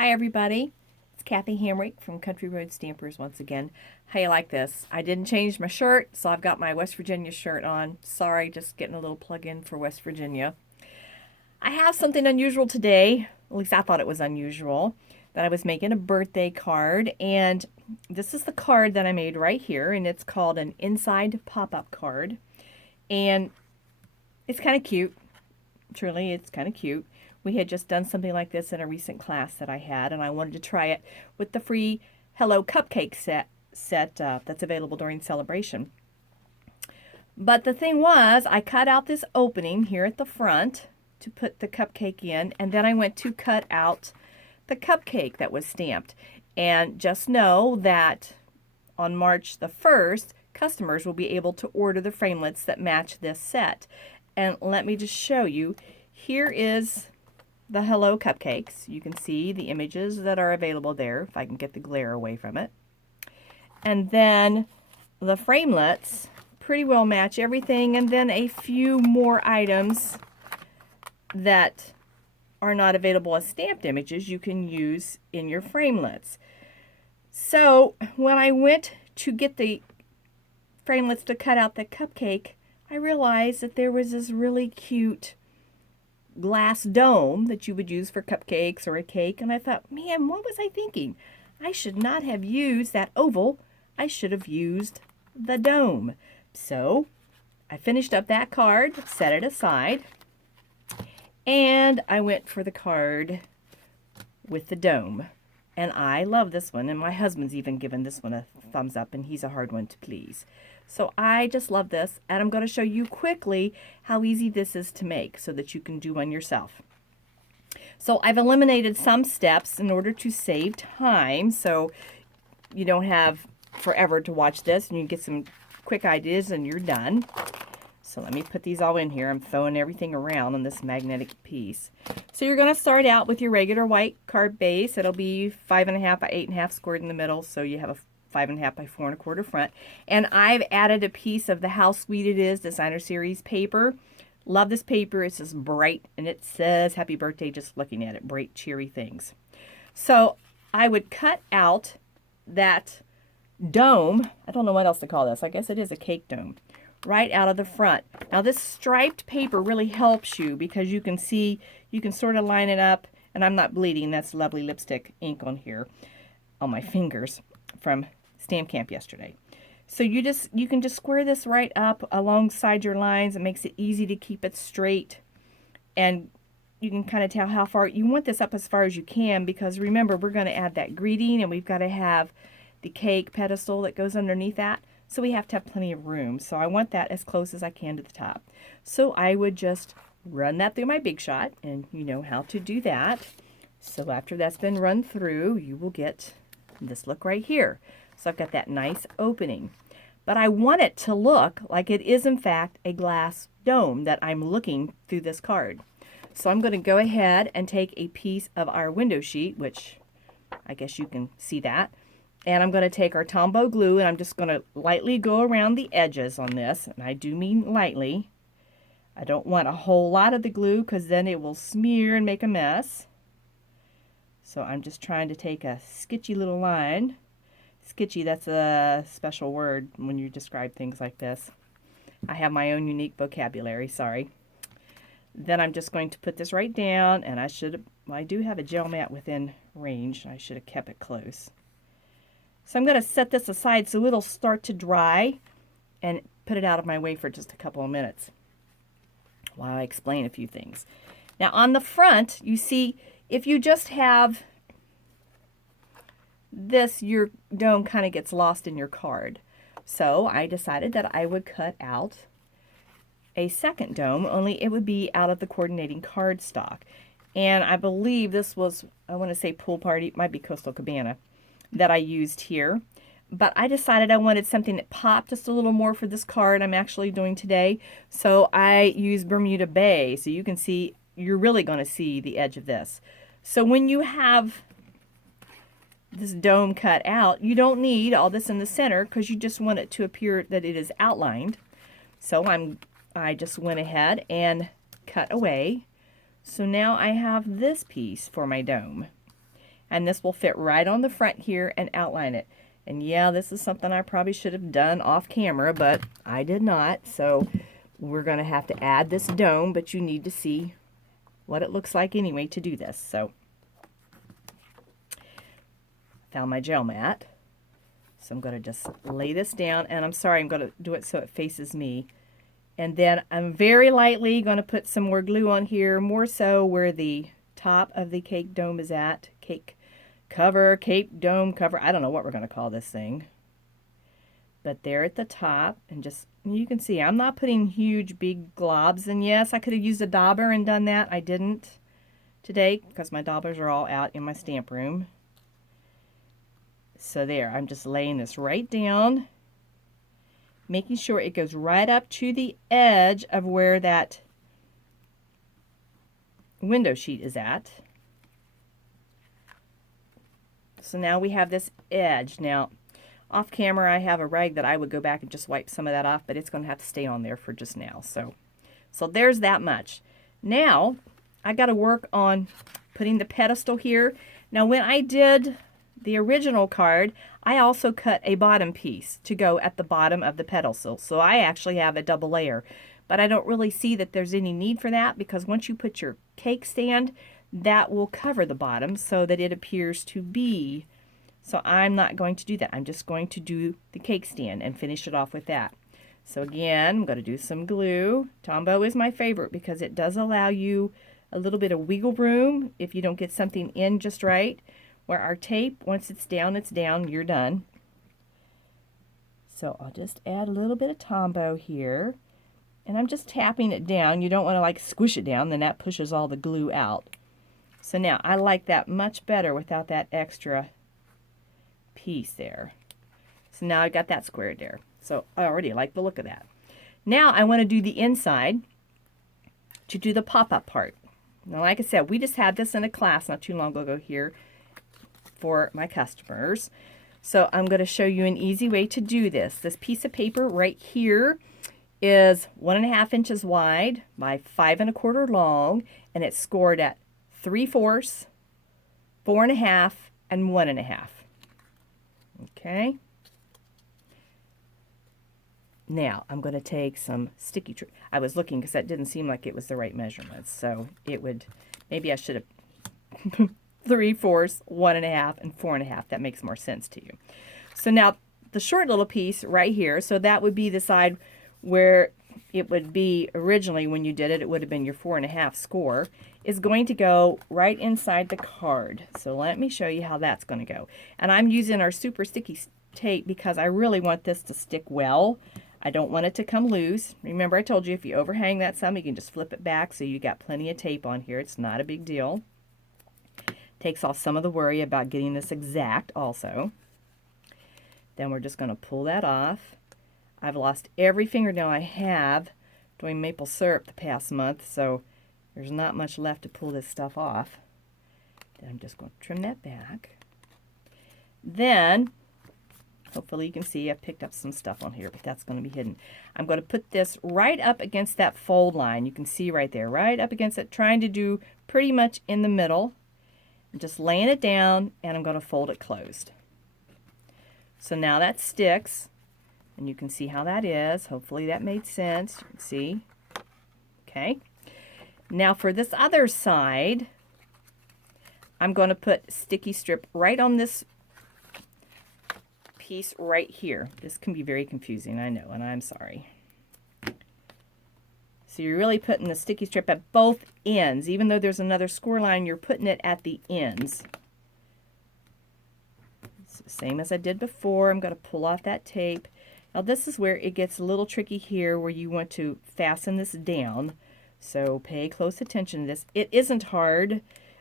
Hi everybody, it's Kathy Hamrick from Country Road Stampers once again. How you like this? I didn't change my shirt, so I've got my West Virginia shirt on. Sorry, just getting a little plug-in for West Virginia. I have something unusual today, at least I thought it was unusual, that I was making a birthday card, and this is the card that I made right here, and it's called an inside pop-up card, and it's kind of cute. Truly, it's kind of cute. We had just done something like this in a recent class that I had, and I wanted to try it with the free Hello Cupcake set that's available during celebration. But the thing was, I cut out this opening here at the front to put the cupcake in, and then I went to cut out the cupcake that was stamped. And just know that on March the 1st, customers will be able to order the framelits that match this set. And let me just show you. Here is the Hello Cupcakes. You can see the images that are available there, if I can get the glare away from it. And then the framelits pretty well match everything, and then a few more items that are not available as stamped images you can use in your framelits. So when I went to get the framelits to cut out the cupcake, I realized that there was this really cute glass dome that you would use for cupcakes or a cake, and I thought, man, what was I thinking? I should not have used that oval. I should have used the dome. So I finished up that card, set it aside, and I went for the card with the dome. And I love this one, and my husband's even given this one a thumbs up, and he's a hard one to please. So I just love this, and I'm going to show you quickly how easy this is to make so that you can do one yourself. So I've eliminated some steps in order to save time, so you don't have forever to watch this, and you get some quick ideas and you're done. So let me put these all in here. I'm throwing everything around on this magnetic piece. So you're going to start out with your regular white card base. It'll be 5.5 by 8.5 squared in the middle, so you have a 5.5 by 4.25 front. And I've added a piece of the How Sweet It Is Designer Series paper. Love this paper. It's just bright, and it says happy birthday just looking at it. Bright, cheery things. So I would cut out that dome. I don't know what else to call this. I guess it is a cake dome. Right out of the front. Now this striped paper really helps you because you can see, you can sort of line it up, and I'm not bleeding. That's lovely lipstick ink on here on my fingers from Stamp Camp yesterday. So you can just square this right up alongside your lines. It makes it easy to keep it straight, and you can kind of tell how far you want this up as far as you can, because remember, we're going to add that greeting, and we've got to have the cake pedestal that goes underneath that. So we have to have plenty of room. So I want that as close as I can to the top. So I would just run that through my Big Shot, and you know how to do that. So after that's been run through, you will get this look right here. So I've got that nice opening. But I want it to look like it is in fact a glass dome that I'm looking through this card. So I'm going to go ahead and take a piece of our window sheet, which I guess you can see that. And I'm going to take our Tombow glue, and I'm just going to lightly go around the edges on this. And I do mean lightly. I don't want a whole lot of the glue because then it will smear and make a mess. So I'm just trying to take a sketchy little line. Sketchy, that's a special word when you describe things like this. I have my own unique vocabulary, sorry. Then I'm just going to put this right down, and I do have a gel mat within range. I should have kept it close. So I'm going to set this aside so it'll start to dry and put it out of my way for just a couple of minutes while I explain a few things. Now on the front, you see, if you just have this, your dome kind of gets lost in your card. So I decided that I would cut out a second dome, only it would be out of the coordinating cardstock. And I believe this was, I want to say Pool Party, it might be Coastal Cabana, that I used here. But I decided I wanted something that popped just a little more for this card I'm actually doing today. So I used Bermuda Bay. So you can see, you're really going to see the edge of this. So when you have this dome cut out, you don't need all this in the center because you just want it to appear that it is outlined. So I just went ahead and cut away. So now I have this piece for my dome. And this will fit right on the front here and outline it. And yeah, this is something I probably should have done off camera, but I did not. So we're going to have to add this dome, but you need to see what it looks like anyway to do this. So found my gel mat. So I'm going to just lay this down, and I'm sorry, I'm going to do it so it faces me. And then I'm very lightly going to put some more glue on here, more so where the top of the cake dome is at. Cake cover, cake dome cover. I don't know what we're going to call this thing. But there at the top, and just, you can see I'm not putting huge big globs. And yes, I could have used a dauber and done that. I didn't today because my daubers are all out in my stamp room. So there, I'm just laying this right down, making sure it goes right up to the edge of where that window sheet is at. So now we have this edge. Now, off camera, I have a rag that I would go back and just wipe some of that off, but it's going to have to stay on there for just now. So there's that much. Now, I got to work on putting the pedestal here. Now, when I did the original card, I also cut a bottom piece to go at the bottom of the pedestal. So I actually have a double layer. But I don't really see that there's any need for that, because once you put your cake stand, that will cover the bottom so that it appears to be. So I'm not going to do that. I'm just going to do the cake stand and finish it off with that. So again, I'm going to do some glue. Tombow is my favorite because it does allow you a little bit of wiggle room if you don't get something in just right. Where our tape, once it's down, you're done. So I'll just add a little bit of Tombow here. And I'm just tapping it down. You don't want to like squish it down, then that pushes all the glue out. So now I like that much better without that extra piece there. So now I got that squared there. So I already like the look of that. Now I want to do the inside to do the pop-up part. Now like I said, we just had this in a class not too long ago here for my customers. So I'm going to show you an easy way to do this. This piece of paper right here is 1.5 inches wide by 5 1/4 long, and it's scored at 3/4, 4.5, and 1.5. Okay. Now I'm going to take some sticky. I was looking because that didn't seem like it was the right measurements, so it would. Maybe I should have 3/4, 1.5, and 4.5. That makes more sense to you. So now the short little piece right here, so that would be the side where it would be originally when you did it, it would have been your 4.5 score, is going to go right inside the card. So let me show you how that's going to go. And I'm using our super sticky tape because I really want this to stick well. I don't want it to come loose. Remember, I told you if you overhang that some, you can just flip it back so you got plenty of tape on here. It's not a big deal. Takes off some of the worry about getting this exact also. Then we're just going to pull that off. I've lost every fingernail I have doing maple syrup the past month, so there's not much left to pull this stuff off. Then I'm just going to trim that back. Then, hopefully you can see I've picked up some stuff on here, but that's going to be hidden. I'm going to put this right up against that fold line. You can see right there, right up against it, trying to do pretty much in the middle. I'm just laying it down, and I'm going to fold it closed. So now that sticks, and you can see how that is. Hopefully that made sense. You can see. Okay. Now for this other side, I'm going to put sticky strip right on this piece right here. This can be very confusing, I know, and I'm sorry. So you're really putting the sticky strip at both ends. Even though there's another score line, you're putting it at the ends. It's the same as I did before. I'm going to pull off that tape. Now this is where it gets a little tricky here, where you want to fasten this down. So pay close attention to this. It isn't hard,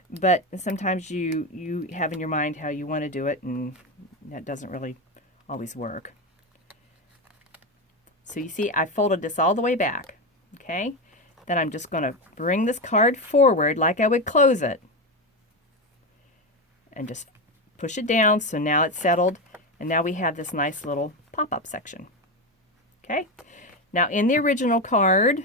but sometimes you have in your mind how you want to do it, and that doesn't really always work. So you see, I folded this all the way back. Okay, then I'm just going to bring this card forward like I would close it and just push it down. So now it's settled, and now we have this nice little pop-up section. Okay, now in the original card,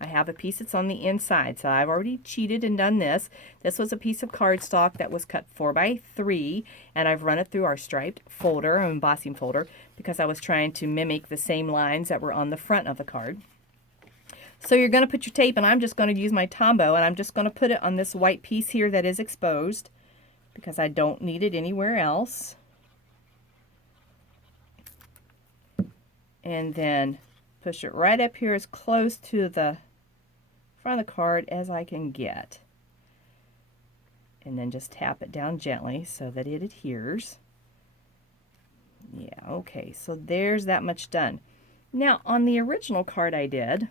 I have a piece that's on the inside. So I've already cheated and done this. This was a piece of cardstock that was cut 4x3, and I've run it through our striped folder, or embossing folder, because I was trying to mimic the same lines that were on the front of the card. So you're going to put your tape, and I'm just going to use my Tombow, and I'm just going to put it on this white piece here that is exposed, because I don't need it anywhere else. And then push it right up here as close to the front of the card as I can get. And then just tap it down gently so that it adheres. Yeah, okay, so there's that much done. Now, on the original card I did,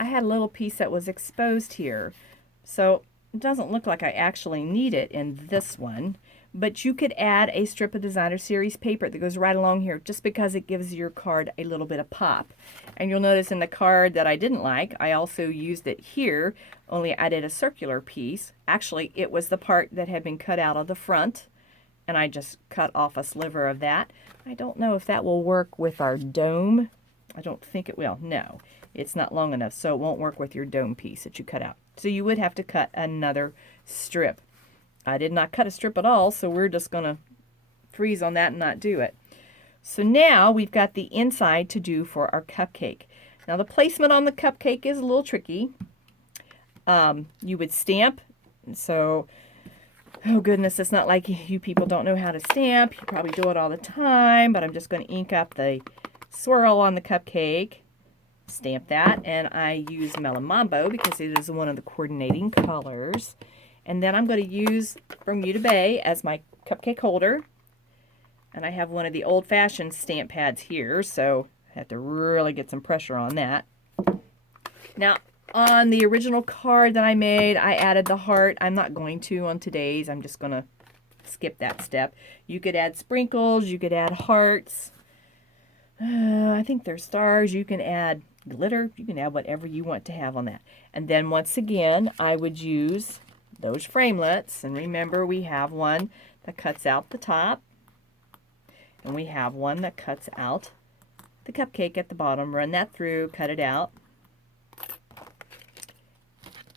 I had a little piece that was exposed here. So it doesn't look like I actually need it in this one, but you could add a strip of designer series paper that goes right along here just because it gives your card a little bit of pop. And you'll notice in the card that I didn't like, I also used it here, only I did a circular piece. Actually, it was the part that had been cut out of the front, and I just cut off a sliver of that. I don't know if that will work with our dome. I don't think it will. No, it's not long enough, so it won't work with your dome piece that you cut out. So you would have to cut another strip. I did not cut a strip at all, so we're just going to freeze on that and not do it. So now we've got the inside to do for our cupcake. Now the placement on the cupcake is a little tricky. You would stamp. So, oh goodness, it's not like you people don't know how to stamp. You probably do it all the time, but I'm just going to ink up the swirl on the cupcake. Stamp that, and I use Mellow Mambo because it is one of the coordinating colors. And then I'm going to use Bermuda Bay as my cupcake holder. And I have one of the old-fashioned stamp pads here, so I have to really get some pressure on that. Now, on the original card that I made, I added the heart. I'm not going to on today's. I'm just going to skip that step. You could add sprinkles. You could add hearts. I think they're stars. You can add glitter. You can add whatever you want to have on that. And then once again, I would use those framelets, and remember we have one that cuts out the top, and we have one that cuts out the cupcake at the bottom. Run that through, cut it out,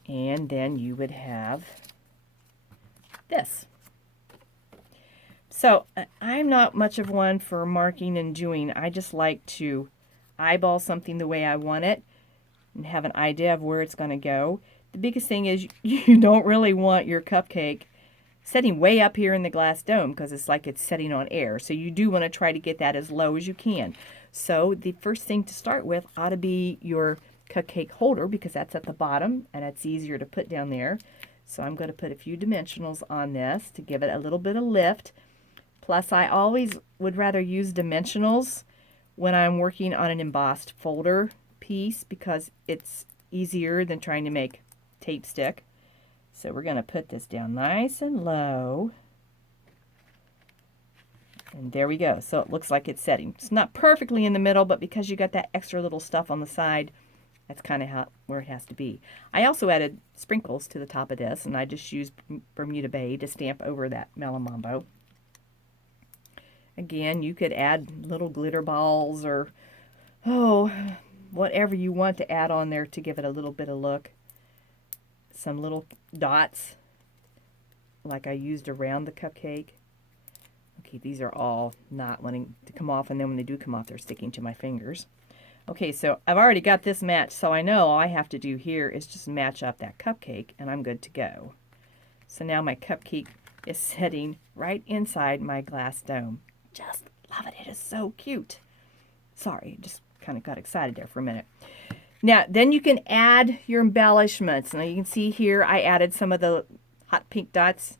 and then you would have this. So I'm not much of one for marking and doing. I just like to eyeball something the way I want it and have an idea of where it's going to go. The biggest thing is you don't really want your cupcake setting way up here in the glass dome because it's like it's setting on air. So you do want to try to get that as low as you can. So the first thing to start with ought to be your cupcake holder because that's at the bottom and it's easier to put down there. So I'm going to put a few dimensionals on this to give it a little bit of lift. Plus I always would rather use dimensionals when I'm working on an embossed folder piece because it's easier than trying to make tape stick. So we're going to put this down nice and low. And there we go. So it looks like it's setting. It's not perfectly in the middle, but because you got that extra little stuff on the side, that's kind of where it has to be. I also added sprinkles to the top of this, and I just used Bermuda Bay to stamp over that Mellow Mambo. Again, you could add little glitter balls or, whatever you want to add on there to give it a little bit of look. Some little dots like I used around the cupcake. Okay, these are all not wanting to come off, and then when they do come off, they're sticking to my fingers. Okay, so I've already got this matched, so I know all I have to do here is just match up that cupcake, and I'm good to go. So now my cupcake is sitting right inside my glass dome. Just love it. It is so cute. Sorry, just kind of got excited there for a minute. Now, then you can add your embellishments. Now, you can see here I added some of the hot pink dots,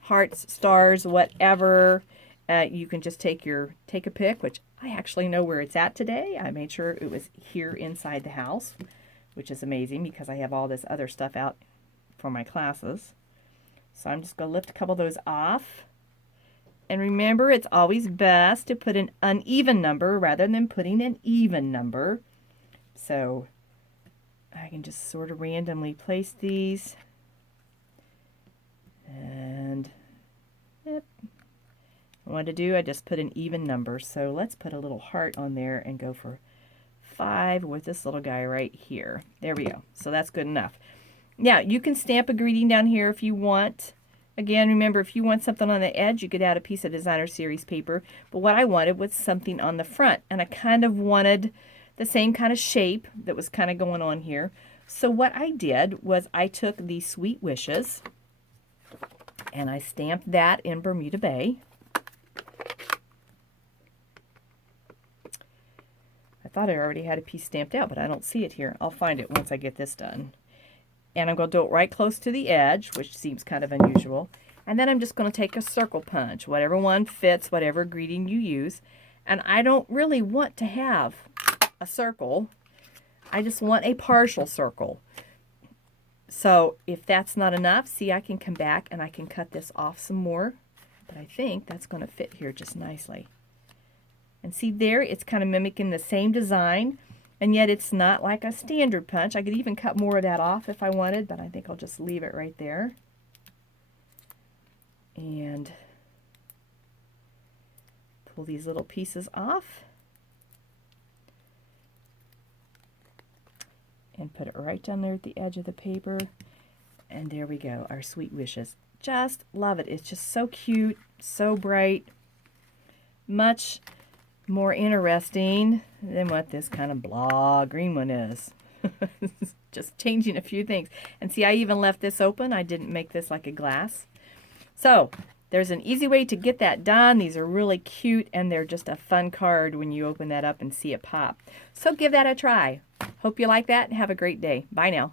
hearts, stars, whatever. You can just take a pic, which I actually know where it's at today. I made sure it was here inside the house, which is amazing because I have all this other stuff out for my classes. So I'm just going to lift a couple of those off. And remember, it's always best to put an uneven number rather than putting an even number. So I can just sort of randomly place these. And yep. What to do, I just put an even number. So let's put a little heart on there and go for 5 with this little guy right here. There we go. So that's good enough. Now, you can stamp a greeting down here if you want. Again, remember, if you want something on the edge, you could add a piece of Designer Series paper. But what I wanted was something on the front. And I kind of wanted the same kind of shape that was kind of going on here. So what I did was I took these Sweet Wishes and I stamped that in Bermuda Bay. I thought I already had a piece stamped out, but I don't see it here. I'll find it once I get this done. And I'm going to do it right close to the edge, which seems kind of unusual. And then I'm just going to take a circle punch, whatever one fits, whatever greeting you use. And I don't really want to have a circle. I just want a partial circle. So if that's not enough, see, I can come back and I can cut this off some more. But I think that's going to fit here just nicely. And see there, it's kind of mimicking the same design. And yet it's not like a standard punch. I could even cut more of that off if I wanted, but I think I'll just leave it right there. And pull these little pieces off. And put it right down there at the edge of the paper. And there we go, our Sweet Wishes. Just love it. It's just so cute, so bright. Much more interesting than what this kind of blah green one is. Just changing a few things. And see, I even left this open. I didn't make this like a glass. So there's an easy way to get that done. These are really cute and they're just a fun card when you open that up and see it pop. So give that a try. Hope you like that and have a great day. Bye now.